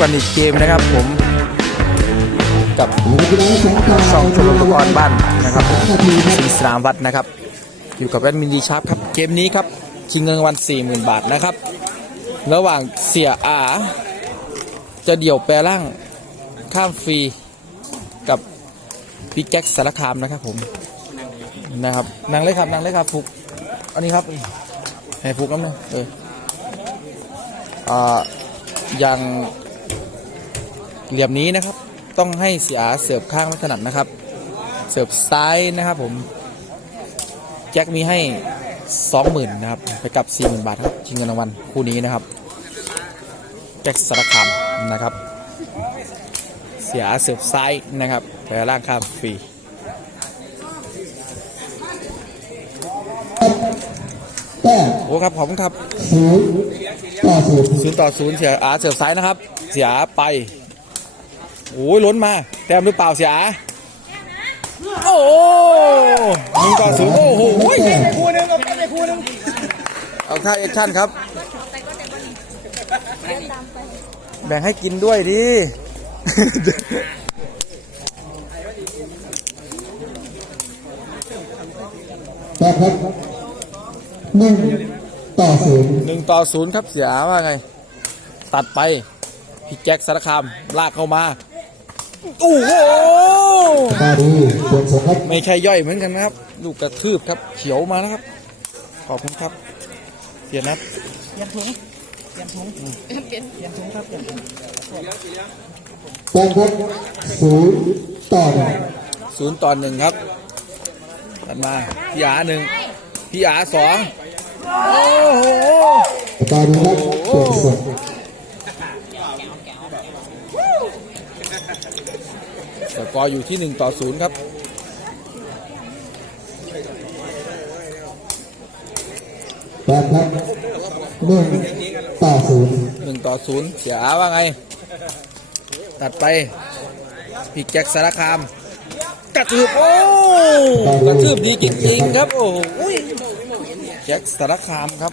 กันอีกเกมนะครับผม กับสองช่องชมรมตะกอนบ้านนะครับผมสิงสนามวัดนะครับ อยู่กับแอดมินดีชาร์ปครับ เกมนี้ครับชิงเงินรางวัล40,000 บาทนะครับ ระหว่างเสียอา จะเดี่ยวแปรร่างข้ามฟรีกับพี่แจ็คสารคามนะครับผมนะครับนางเลยครับนางเลยครับฟุกอันนี้ครับให้ฟุกน้ำหนึงเอออ่าอย่าง เหลี่ยมนี้นะครับ ต้องให้เสียเสิร์ฟข้างไม่ถนัดนะครับ เสิร์ฟซ้ายนะครับผม แจ็คมีให้สองหมื่นนะครับ ไปกับสี่หมื่นบาทครับชิงเงินรางวัลคู่นี้นะครับ แจ็คสารคามนะครับ เสียเสิร์ฟซ้ายนะครับไปล่างข้ามฟรีโอ้ครับ ขอบคุณครับศูนย์ต่อศูนย์ศูนย์ต่อศูนย์เสียอาเสิร์ฟซ้ายนะครับ เสียไป โอ้ยล้นมา แต้มหรือเปล่าเสียอาโอ้หนึ่งต่อศูนย์โอ้โหแต้มเอาค่าแอคชั่นครับ แบ่งให้กินด้วยดิแต้มครับหนึ่งต่อศูนย์หนึ่งต่อศูนย์ครับเสียว่าไง ตัดไป พี่แจ็คสารคาม ลากเข้ามา โอ้โหตาดีเปลี่ยนสองครับไม่ใช่ย่อยเหมือนกันนะครับ ลูกกระทืบครับ เขียวมาแล้วครับ ขอบคุณครับเปลี่ยนนัดแต้มครับศูนย์ต่อหนึ่งศูนย์ต่อหนึ่งครับตัดมาพี่อาหนึ่งพี่อาสองโอ้โหตาดีครับเปลี่ยนสอง กอร์อยู่ที่หนึ่งต่อศูนย์ครับแต้มครับหนึ่งต่อศูนย์หนึ่งต่อศูนย์เสียอาว่าไง ตัดไปพี่แจ็คสารคาม กระทืบ โอ้ กระทืบดีจริงๆครับ โอ้โหแจ็คสารคามครับ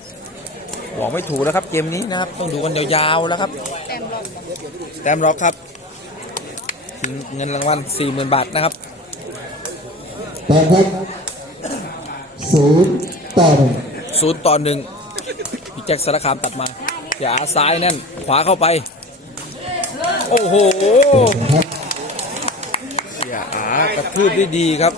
บอกไม่ถูกแล้วครับ เกมนี้นะครับ ต้องดูกันยาวๆแล้วครับ แต้มล็อกครับ ชิงเงินรางวัล40,000บาทนะครับแต้มครับศูนย์ต่อหนึ่งศูนย์ต่อหนึ่งพี่แจ็คสารคามตัดมาอย่าซ้ายแน่นขวาเข้าไป โอ้โหครับเสียอากระทืบได้ดีครับ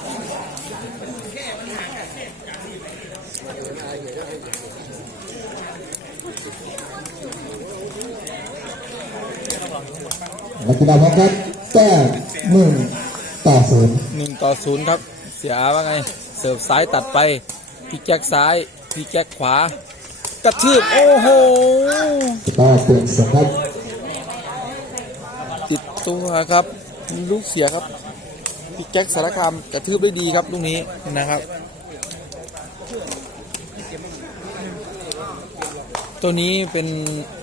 นักกีฬาพร้อมครับ แต้มหนึ่งต่อศูนย์หนึ่งต่อศูนย์ครับ เสียว่าไง เสิร์ฟซ้ายตัดไป พี่แจ็คซ้าย พี่แจ็คขวา กระทืบโอ้โหต่อเปลี่ยนสองครับติดตัวครับ ลูกเสียครับ พี่แจ็คสารคามกระทืบได้ดีครับลูกนี้นะครับ ตัวนี้เป็น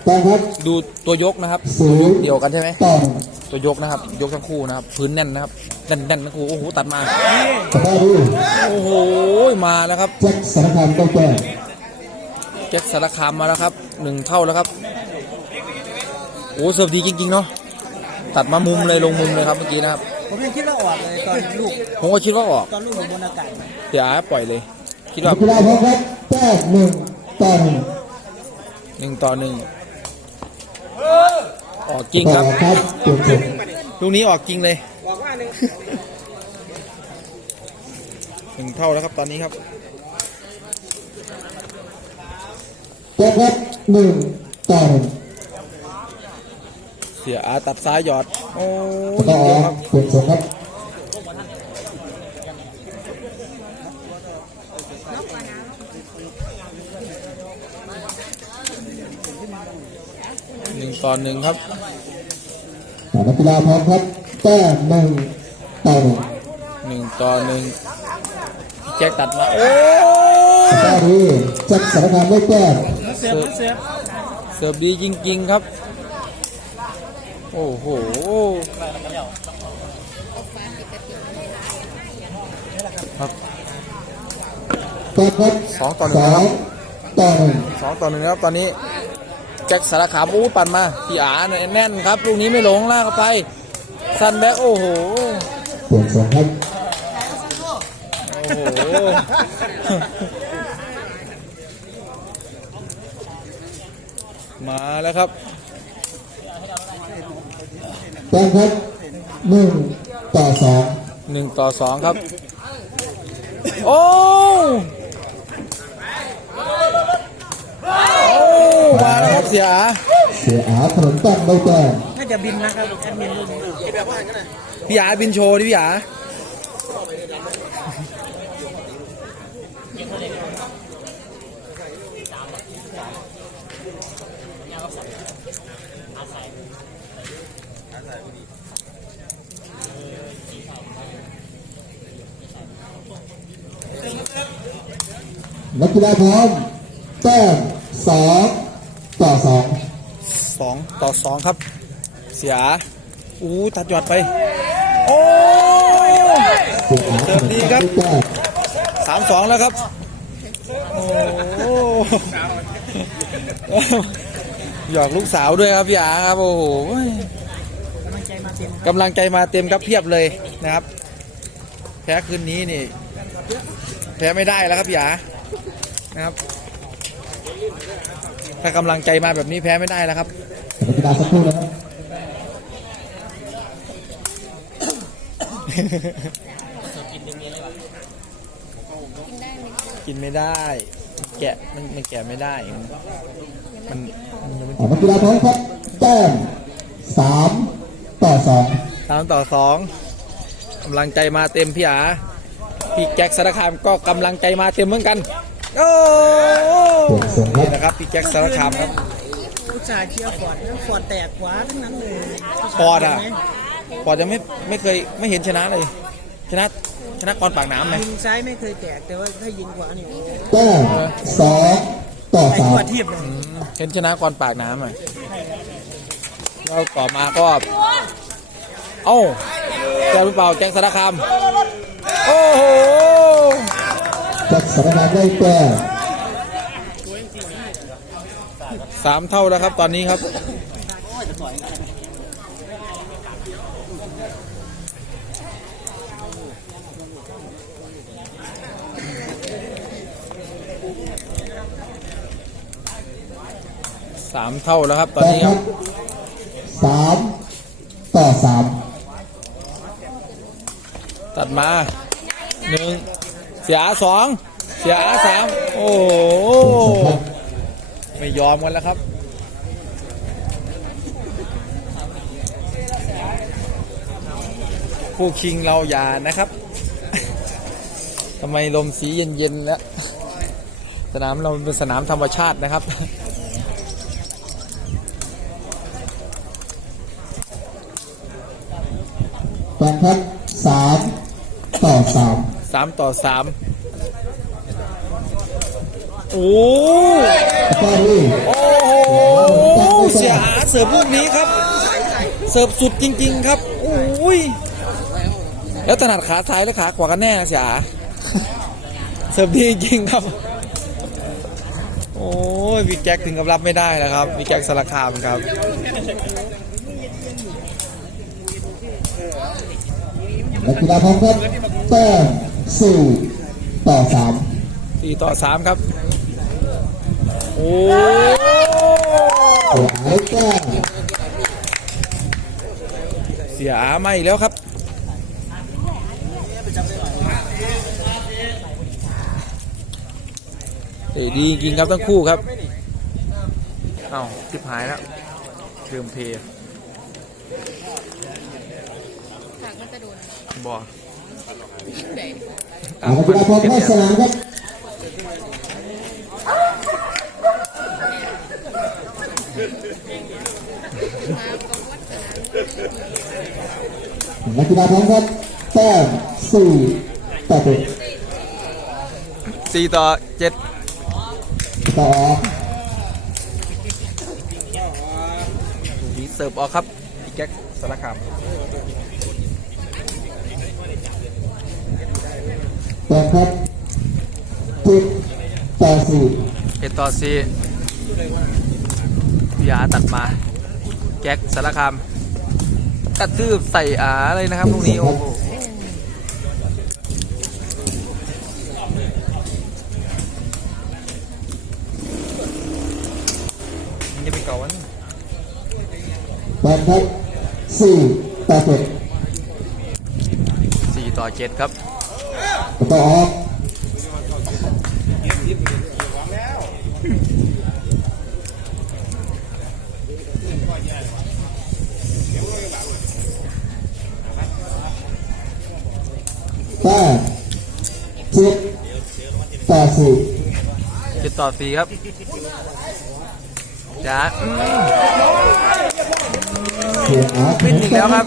แต้มครับดูตัวยกนะครับศูนย์เดียวกันใช่ไหมต่อหนึ่งตัวยกนะครับ ยกทั้งคู่นะครับ พื้นแน่นนะครับแน่นแน่นทั้งคู่โอ้โหตัดมาตาดีโอ้โหมาแล้วครับแจ็คสารคามต้องแต้มแจ็คสารคามมาแล้วครับหนึ่งเท่าแล้วครับโอ้เสิร์ฟดีจริงๆเนาะตัดมามุมเลยลงมุมเลยครับเมื่อกี้นะครับผมยังคิดว่าออกเลยตอนลูกผมก็คิดว่าออกตอนลูกอยู่บนอากาศเดี๋ยวปล่อยเลย คิดนัว่ากกีฬาพร้อมครับแต้มหนึ่งต่อหนึ่ง หนึ่งต่อหนึ่งออกจริงต่คอรับครับเปลี่ยนสองลูกนี้ออกจริงเลยบอกว่าหนึ่งหนึ่งเท่าแล้วครับตอนนี้ครับแต้มครับหนึ่งต่อหนึ่งเสียอาตัดซ้ายหยอดโอ้ยต่อเดียวครับเปลี่ยนสองครับ ต่อหนึ่งครับนักกีฬาพร้อมครับแต้มหนึ่งต่อหนึ่งหนึ่งต่อหนึ่งแจ็คตัดมาโอ้ตาดีแจ็คสารคามได้แต้มเสียบเสียบเสิร์ฟดีจริง ๆ ครับ โอ้โหครับแต้มครับสองต่อหนึ่งสนะอครับงต่อหนึ่งสองต่อหนึ่งนะครับตอนนี้ แจ็คสารคามอู้ปั่นมาพี่อาแน่นครับลูกนี้ไม่หลงลากเข้าไปซันแบ็กโอ้โหเปลี่ยนสองครับโอ้โหมาแล้วครับแต้มครับหนึ่งต่อสองหนึ่งต่อสองครับ โอ้โอ้มาแล้วครับเสียอาเสียอาถนนตั้งได้แต้มน่าจะบินนะครับแอดมินรุ่นนี้พี่อาบินโชว์ดิพี่อานักกีฬาพร้อมแต้มสอง ต่อสองสองต่อสองครับ เสียอู้ตัดยอดไป โอ้เสียอาถนนตั้งได้แต้มสามสองแล้วครับ โอ้หยอกลูกสาวด้วยครับพี่อาครับโอ้โหกำลังใจมาเต็มครับกำลังใจมาเต็มครับเพียบเลยนะครับ แพ้คืนนี้นี่ แพ้ไม่ได้แล้วครับพี่อานะครับ ถ้ากำลังใจมาแบบนี้แพ้ไม่ได้แล้วครับนักกีฬาสักครู่นะครับกินไม่ได้ แกะมันมันแกะไม่ได้ มันมันยังไม่อ่านักกีฬาพร้อมครับแต้มสามต่อสองสามต่อสองกำลังใจมาเต็มพี่อาพี่แจ็คสารคามก็กำลังใจมาเต็มเหมือนกัน โอ้เปลี่ยนสองครันี่บนะครับพี่แจ็คสารคามครับอุตส่าห์เชียร์ฟอร์ดนะฟอร์ดแตกขวาทั้งนั้นเลยฟอร์ดอะปอดยังไม่ไม่เคยไม่เห็นชนะเลย ชนะชนะกรปากน้ำไหมยิงซ้ายไม่เคยแตกแต่ว่าถ้ายิงขวาเนี่ยโอ้โหแต้มสองต่อไปสาทั่มวเทียบเลยเห็นชนะกรปากน้ำอะแล้วต่อมาก็เอ้าแจ็คหรือเปล่าแจ็คสารคามโอ้โห จัดสถานการณ์ได้แต้มสามเท่าแล้วครับตอนนี้ครับสามเท่าแล้วครับตอนแต้มนี้คครัรับบสามต่อสามตัดมาหนึ่ง เสียสองเสียสามโอ้โหไม่ยอมกันแล้วครับคู่คิงเราอย่านะครับทำไมลมสีเย็นๆแล้ว สนามเราเป็นสนามธรรมชาตินะครับแต้มครับสามต่อสามามต่อสามโอ้โอ้โหเสียอาเสิร์ฟลูกนี้ครับ เสิร์ฟสุดจริง ๆ ครับโอ้ยแล้วถนัดขาซ้ายหรือขาขวากันแน่นะเสียอาเสิร์ฟดีจริงครับ โอ้ยวิกแจ็คถึงกับรับไม่ได้แล้วครับวิกแจ็คสารคามครับนักกีฬาพร้อมครับแต้ม สี่ต่อสามสี่ต่อสามครับ โอ้เสียหายแต้มเสียอาไม่แล้วครับเตะดีจริงๆครับทั้งคู่ครับ เอ้าทิบหายแล้วลืมเพย์ฉากมันจะโดนบอ อ่านักกีฬาพร้อมเข้าสนามครับนักกีฬาพร้อมครับแต้มสี่ต่อเจ็ดสี่ต่อเจ็ดต่อถูกนี้เสิร์ฟออกครับอีกแก๊กสารคาม แต้มครับเจ็ดต่อสี่เอ็ดต่อสี่พีสียตัดมาแจ็คสารคามกระทืบใส่อาเลยนะครับตรงนี้โอ้โหมันจะไปเก่าวันแปดครับสี่ต่อเจ็ดสี่ต่อเจ็ดครับ แล้วก็ออกแปดเจ็ดต่อสี่เจ็ดต่อสี่ครับจ้าอืมเสียอาขึ้นอีกแล้วครับ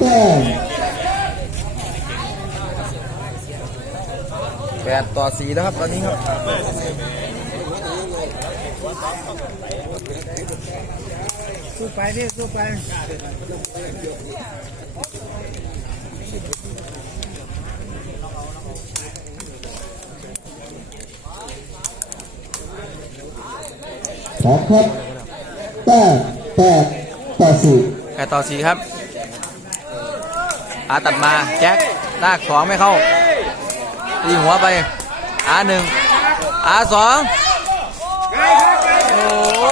แต้มแปดต่อสี่แล้วครับตอนนี้ครับสู้ไปพี่สู้ไปพร้อมครับแต้มแปดต่อสี่แปดต่อสี่ครับอาตัดมาแจ็คลากสองไม่เข้า ตีหัวไปอาหนึ่งอาสองโอ้โห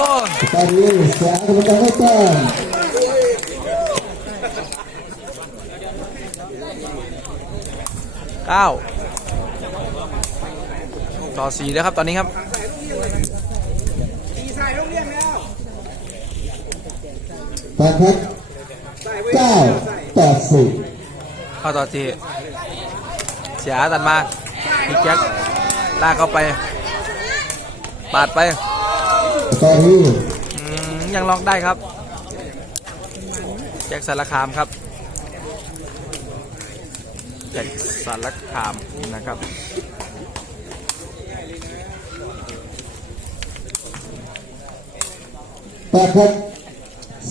ตอนนี้เสียกรรมการให้แต้มเก้าต่อสี่แล้วครับตอนนี้ครับแปดครับเก้าต่อสี่เข้าต่อสี่เสียตัดมาพี่แจ็คลากเข้าไป ปาดไปตอนนี้อืมยังล็อกได้ครับ แจ็คสารคามครับแจ็คสารคามนะครับแปดครับ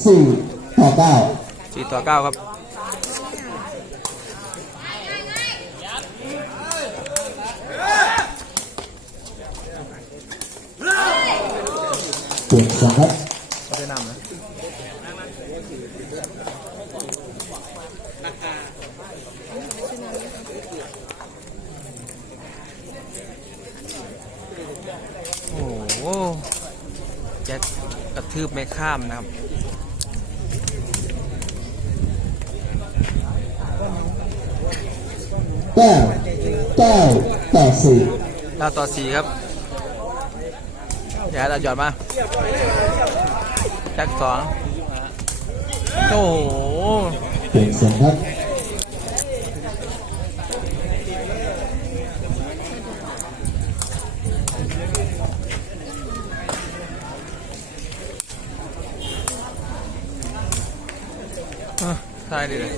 สี่ต่อเก้าสี่ต่อเก้าครับ เปลี่ยน สองครับก็ได้นำนะโอ้โหแจ็คกระทืบไม่ข้ามนะครับแต้มเก้าต่อสี่ดาวต่อสี่ครับ อย่าให้ตัดหยอดมาแจ็คสองโอ้โหเปลี่ยนสองครับใช่เลย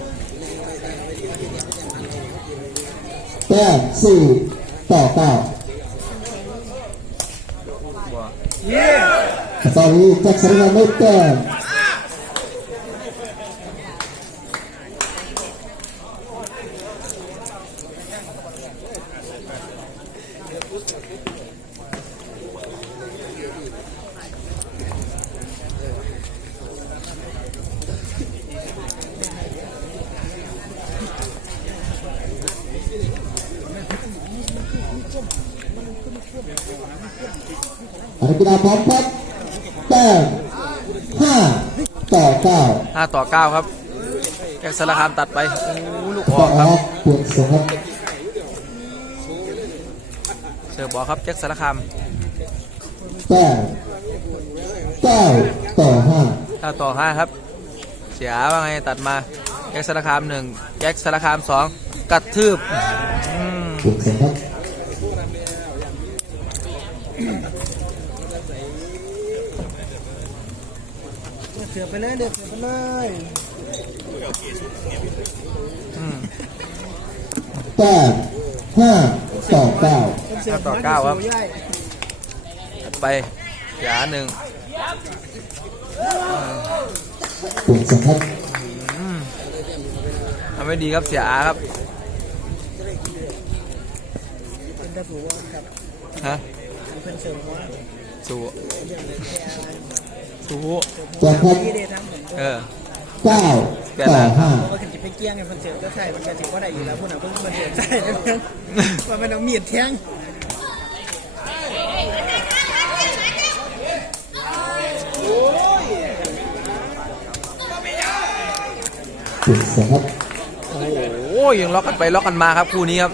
แต้มสี่ต่อเก้า บัว ตอนนี้แจ็คสันยังไม่ แต้มอันกีฬาพร้อมครับแต้มห้าต่อเก้าห้าต่อเก้าครับแจ็คสารคามตัดไปโอ้โหลูกอก็อกอครับอกเปลี่ยนสองครับเสิร์ฟบอลครับแจ็คสารคามแต้มเก้าต่อห้าห้าต่อห้าครับ เสียว่าไงตัดมาแจ็คสารคามหนึ่งแจ็คสารคามสองกระทืบอืมเปลี่ยนสองครับ เสือไปเลยเดือดเสือไปเลยอืมแต้มห้าต่อเก้าห้าต่อเก้าครับใหญ่ตัดไปเสียหนึ่งเปลี่ยนสองครับทำไม่ดีครับเสียอาครับเป็นตะปูว่าครับฮะเป็นเสื อว่าสู่ถูแปดครับที่ได้ทั้งผมเออ เก้าต่อห้าเพราะว่าขึ้นจะไปเกี้ยงกันคอนเสิร์ตก็ใช่มันก็ถือว่าได้อยู่แล้วพวกนั้นเพิ่งคอนเสิร์ตใช่ไหมว่ามันเอามีดแทงสิบสองครับโอ้โหยังล็อกกันไปล็อกกันมาครับคู่นี้ครับ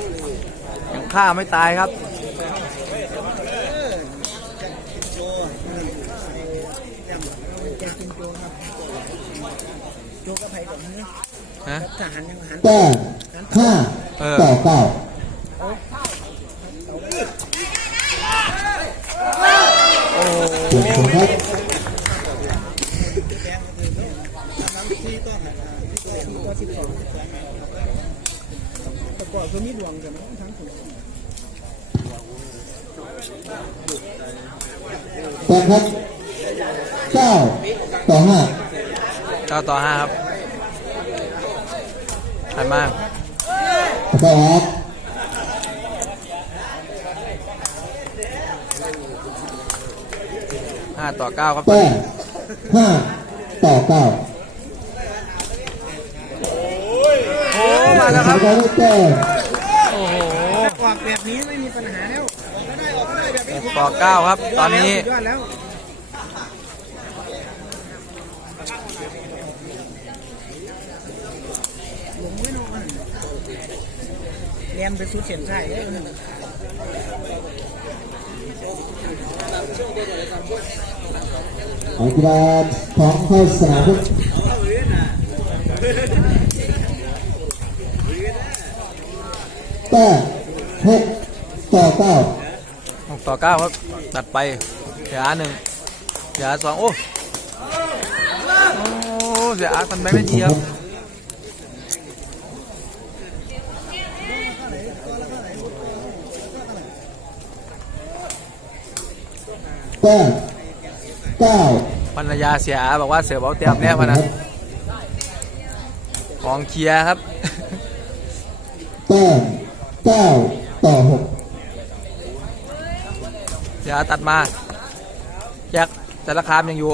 ยังฆ่าไม่ตายครับ โจแกกินโจครับโจก็ไผ่กับนี้ ฮะทหารยังหันแต้มห้าเออต่อเก้าสิบสองครับตัวสิบสองแต่ก่อนคือมีดวงกันทั้งถุงแต้มครับเก้าต่อห้าเก้าต่อห้าครับ หันมาต่อออกห้าต่อเก้าครับแต้มห้าต่อเก้าโอ้มาแล้วครับสามแต้มโอ้โหออกแบบนี้ไม่มีปัญหาแล้วไม่ได้ออกไม่ได้แบบนี้ต่อเก้าครับ ตอนนี้ ยอดแล้วลงไม่นอน เรียนไปสุดเสียนใช่เด้อเอากีฬาของเข้าสนามครับแต้มหกต่อเก้าหกต่อเก้าครับตัดไปเสียหนึ่งเสียสองโอ้โอ้เสียอาร์ตันแบงค์ได้ดีครับ แต้มเก้าภรรยาเสียอาบอกว่าเสือเอาเตรียมเนี่ยพะนะกองเชียร์ครับแต้มเก้าต่อหกเสียอาตัดมาแจ็คแต่ละคามยังอยู่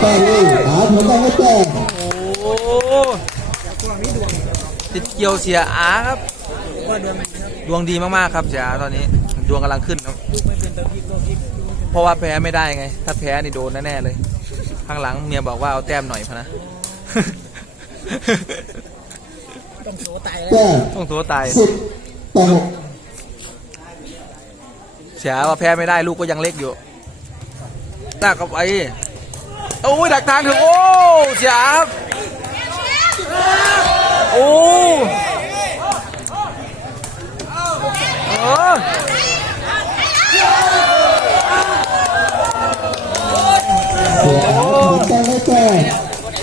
แต้มนี่หาผลต้องไม่แต้มโอ้ติดเกี่ยวเสียอาครับก็ดวงมันครับ ดวงดีมากๆครับเสียอาตอนนี้ด วงกำลังขึ้นครับลูกไม่เป็นตัวพลิกตัวพลิกลูกไม่เป็นเพราะว่าแพ้ไม่ได้ไง ถ้าแพ้นี่โดนแน่ๆเลย ข้างหลังเมียบอกว่าเอาแต้มหน่อยพะนะ ต้องโสตายแล้วแต้มต้องตัวตายสิบต่อหกเสียว่าแพ้ไม่ได้ลูกก็ยังเล็กอยู่ตักเข้าไปโอ้ยดักทางถึงโอ้เสียครับโอ้ เออ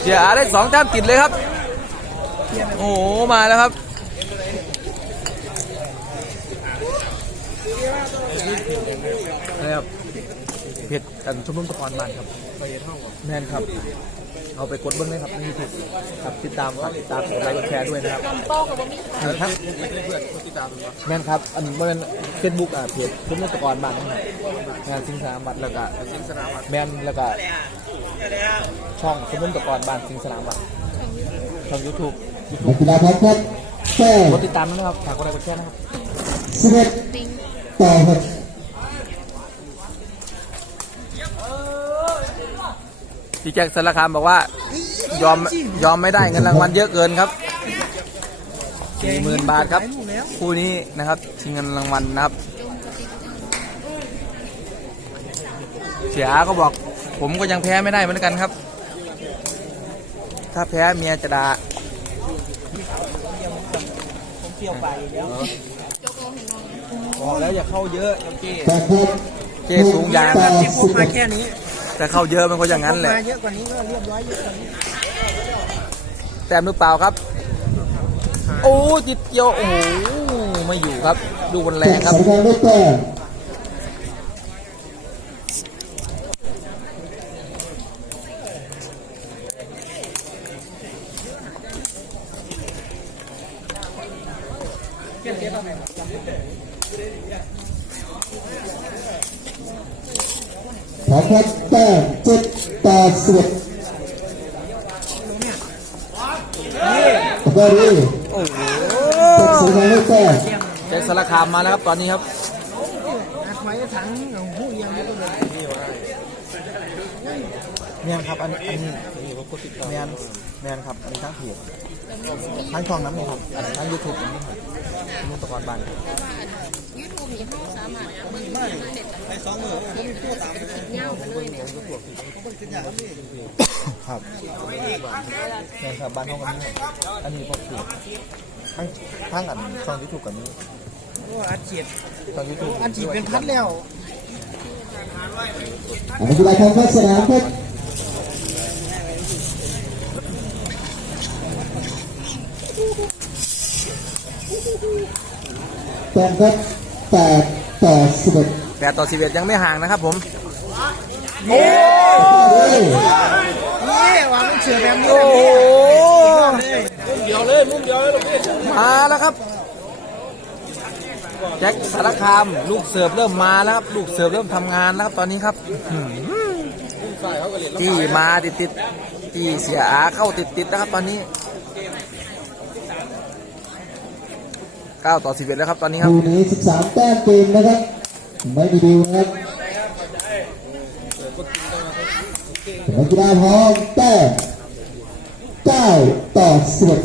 เสียหาผลต้องได้สองแต้มติดเลยครับ โอ้มาแล้วครับนะครับเพจกันชมรมตะกอนบ้านครับแม่นครับ เอาไปกดเบิ้งเลยครับในยูทูบครับติดตามฝากติดตามกดไลค์กดแชร์ด้วยนะครับลำโป้กับบ่มีครับแม่นครับอันเมื่อเฟซบุ๊กอะเพจชมรมตะกอนบ้านนะครับงานสิงสนามวัดแล้วก็แม่นแล้วก็ช่องชมรมตะกอนบ้านสิงสนามวัดช่องยูทูบยูทูนับกกีฬาพร้อมครับแต้มกดติดตามด้วยนะครับฝากกดไลค์กดแชร์นะครับสิบเอ็ดติงต่อห พี่แจ็คสารคามบอกว่า ยอมยอมไม่ได้เงินรางวัลเยอะเกินครับสี่หมื่นบาทครับลูกแล้วคู่นี้นะครับชิงเงินรางวัลนะครับ เสียก็บอก ผมก็ยังแพ้ไม่ได้เหมือนกันครับ ถ้าแพ้เมียจะด่าผมเปรี้ยวไปอีกแล้วโจกลงเห็นมองบอกแล้วอย่าเข้าเยอะครับเจ้แปดครับเจ้สูงยางต่อที่พสิกบมาเอ็ดแค่นี้ แต่เข้าเยอะมันก็อย่างนั้นแหละ มาเยอะกว่านี้ก็เรียบร้อยเยอะกว่านี้แต้มหรือเปล่าครับ โอ้จิตเกียวโอ้โหไม่อยู่ครับ ดูบนแรงครับสารคามได้แต้ม พร้อมครับแต้มเจ็ดต่อ สิบเอ็ดก็ดีโอ้โหเจ็ดสีน้ำได้แต้มแจ็คสารคามมาแล้วครับตอนนี้ครับเมียแมนครับอันอันนี้แมนแมนครับอันนี้ทั้งเพจทั้งช่องน้ำเลยครับทั้งยูทูบนี่ครับนุ่นตะกอนบาน มีห้องสามารถเบิ่งได้เด็ดไปสองมือที่พูดตามเงาไปเลยเนี่ยครับแมนครับบ้านห้องกันนี้อันนี้พวกเพจทั้งทั้งอันช่องยูทูบกับนี้อัดฉีดช่องยูทูบอัดฉีดเป็นพัดแล้วอันนี้กีฬาทางพัฒนาครับแต้มครับ แปดต่อสิบเอ็ดแปดต่อสิบเอ็ดยังไม่ห่างนะครับผมเฮ้ยนี่วางเสือแบบนี้โอ้โหเดียวเลยมุมเดียวเลยมาแล้วครับแจ็คสารคามลูกเสิร์ฟเริ่มมาแล้วครับลูกเสิร์ฟเริ่มทำงานแล้วครับตอนนี้ครับอื้อหือจี้มาติดติดๆจี้เสียอาเข้าติดติดๆนะครับตอนนี้ เก้าต่อสิบเอ็ดแล้วครับตอนนี้ครับ คู่นี้สิบสามแต้มเกมนะครับ ไม่มีดีลนะครับนักกีฬาพร้อมแต้มเก้าต่อสิบเอ็ด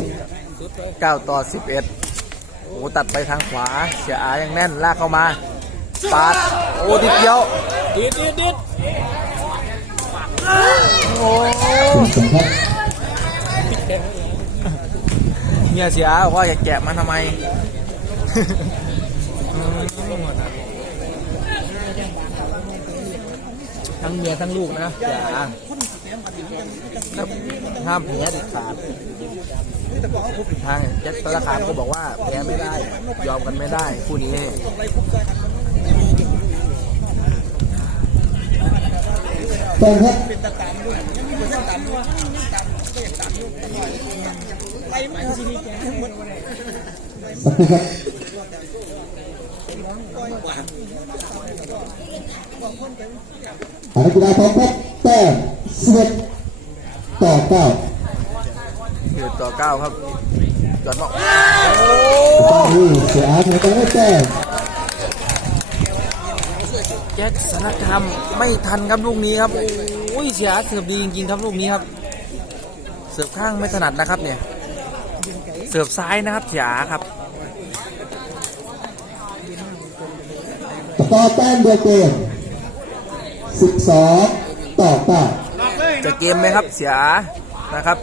เก้าต่อสิบเอ็ดโอ้ตัดไปทางขวา เสียอายังแน่น ลากเข้ามา ปาด โอ้ติดเดียว ดิดดิดดิดโอ้สองครับเมียเสียอาบอกว่าอย่าแกะมันทำไม ทั้งเมียทั้งลูกนะเสียอาห้ามแพ้เด็ดขาดทางแจ็คตะละขามก็บอกว่าแพ้ไม่ได้ ยอมกันไม่ได้คู่นี้แต้มครับสักครู่ค รับนักกีฬาพร้อมครับแต้มสิบเอ็ดต่อเก้าเดือดต่อเก้าครับจอดบอกตอนนี้เสียอาทำการได้แต้มแจ็คสารคามไม่ทันครับลูกนี้ครับโอ้ยเสียเสิร์ฟดีจริงๆครับลูกนี้ครับ เสิร์ฟข้างไม่ถนัดนะครับเนี่ย เสิร์ฟซ้ายนะครับเสียครับ ต่อแต้มเดียวเกมสิบสองต่อเก้าจะเกมไหมครับเสียนะครับ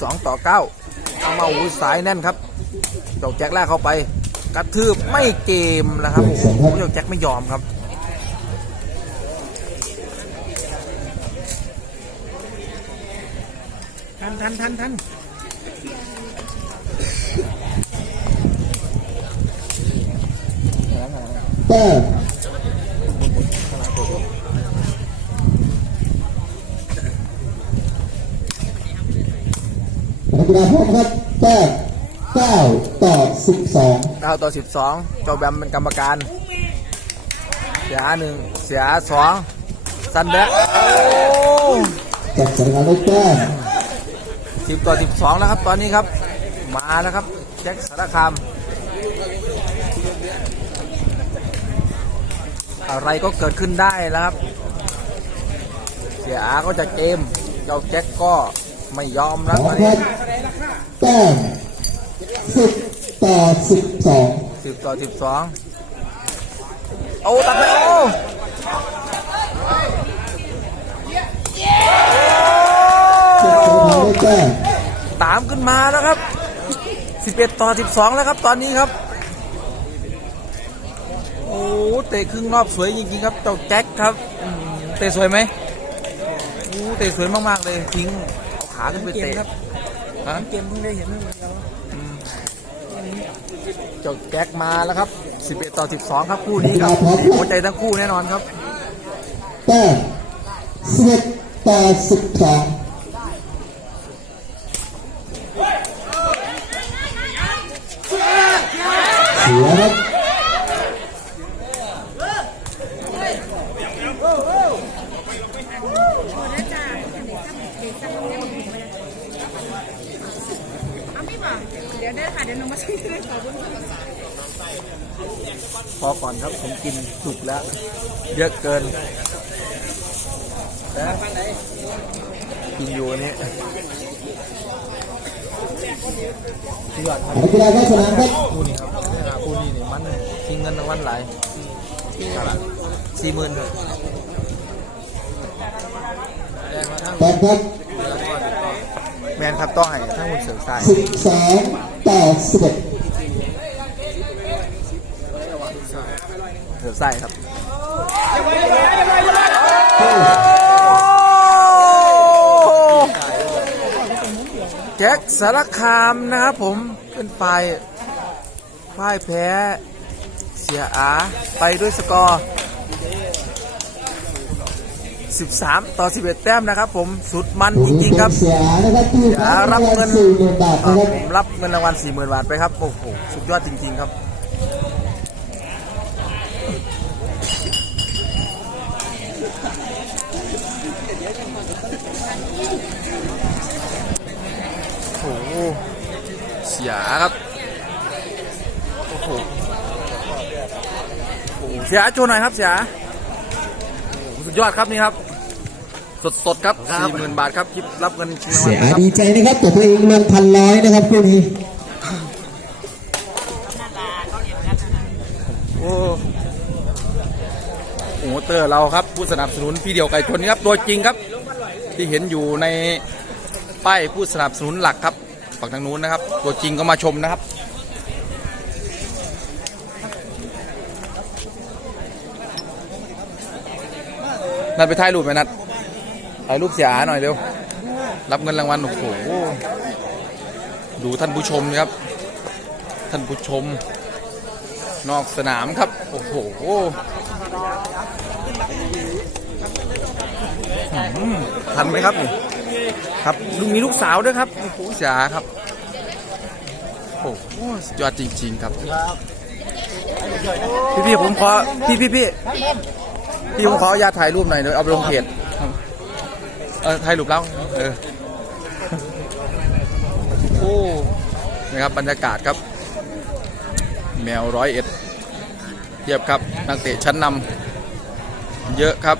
สองต่อเก้าเอามาหูสายแน่นครับเจ้าแจ็คแรกเข้าไป กระทืบไม่เกมนะครับโอ้โหเจ้าแจ็คไม่ยอมครับทันทันทันทัน แต้มนักกีฬาพร้อมครับแต้มเก้าต่อสิบสองเก้าต่อสิบสองเจ้าแบมเป็นกรรมการ เสียหนึ่งเสียสองซันแบ็คโอ้จับสถานการณ์ได้แต้มสิบต่อสิบสองแล้วครับตอนนี้ครับ มาแล้วครับแจ็คสารคาม อะไรก็เกิดขึ้นได้แล้วครับ เสียอาก็จะเกม เจ้าแจ็คก็ไม่ยอมพนะร้อตมอนคนี้รับแต้มสิบต่อสิบสองสิบต่อสิบสองโอ้ตัดไปโอ้จับสถานการณ์ได้แต้มตามขึ้นมาแล้วครับ 11 ต่อ 12 แล้วครับ ตอนนี้ครับ เตะครึ่งรอบสวยจริงๆครับเจ้าแจ็คครับเตะสวยไหมอู้เตะสวยมากๆเลยทิ้งเอาขาขึ้นไปเตะครัะเกมเพิ่งได้เห็นเมื่อวานเจ้าแจ็คมาแล้วครับ 11 ต่อ 12 ครับคู่นี้ครับหัวใจทั้งคู่แน่นอนครับแต้ม11ต่อ12 เยอะเกินนะกินอยู่อันนี้ที่ว่านักกีฬาเข้าสนามครับคู่นี้ครับคู่นี้นี่มันทิ้งเงินรางวัลหลายสี่หมื่นแปดครับแมนครับต้องให้ทั้งหุ่นเสริมสายสิบสองต่อสิบเอ็ดเสริมสายครับแจ็ค สารคามนะครับผมเป็นฝ่ายฝ่ายแพ้เสียอาไปด้วยสกอร์ 13 ต่อ 11 แต้มนะครับผมสุดมันจริงๆครับเสียรับเงินรับผมรับเงินรางวัล40,000 บาทไปครับ โอ้โห สุดยอดจริง ๆ ครับ โอ้โห เสียครับโอ้โหโอ้โหเสียโชว์หน่อยครับเสียโอ้โหสุดยอดครับนี่ครับ สดๆครับ40,000บาทครับคลิปรับเงินชิงรางวัเสีลยนะครับดีใจนะครับแต่ตัวเองลงพันร้อยนะครับคู่นี้โอ้โหเตอร์เราครับผู้สนับสนุนพี่เดียวไก่ชนครับตัวจริงครับ ที่เห็นอยู่ในป้ายผู้สนับสนุนหลักครับ ฝั่งทางนู้นนะครับ ตัวจริงก็มาชมนะครับนัดไปถ่ายรูปไหมนัดถ่ายรูปเสียอาหน่อยเร็ว รับเงินรางวัลโอ้โหดูท่านผู้ชมนะครับ ท่านผู้ชม นอกสนามครับ โอ้โหอืมทันไหมครับนี่ ครับลุงมีลูกสาวด้วยครับโอ้โหเสียครับ โอ้โหสุดยอดจริง ๆ ครับ พี่พี่ๆผมขอพี่พี่พี่พี่ผมขออนุญาตถ่ายรูปหน่อยเดี๋ยวเอาไปลงเพจครับเออถ่ายรูปแล้วเออโอ้นะครับบรรยากาศครับ แมวร้อยเอ็ดเทียบครับนักเตะชั้นนำเยอะครับ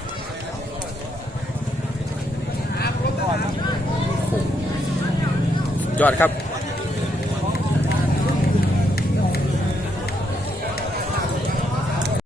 โอ้โหสุด ยอดครับ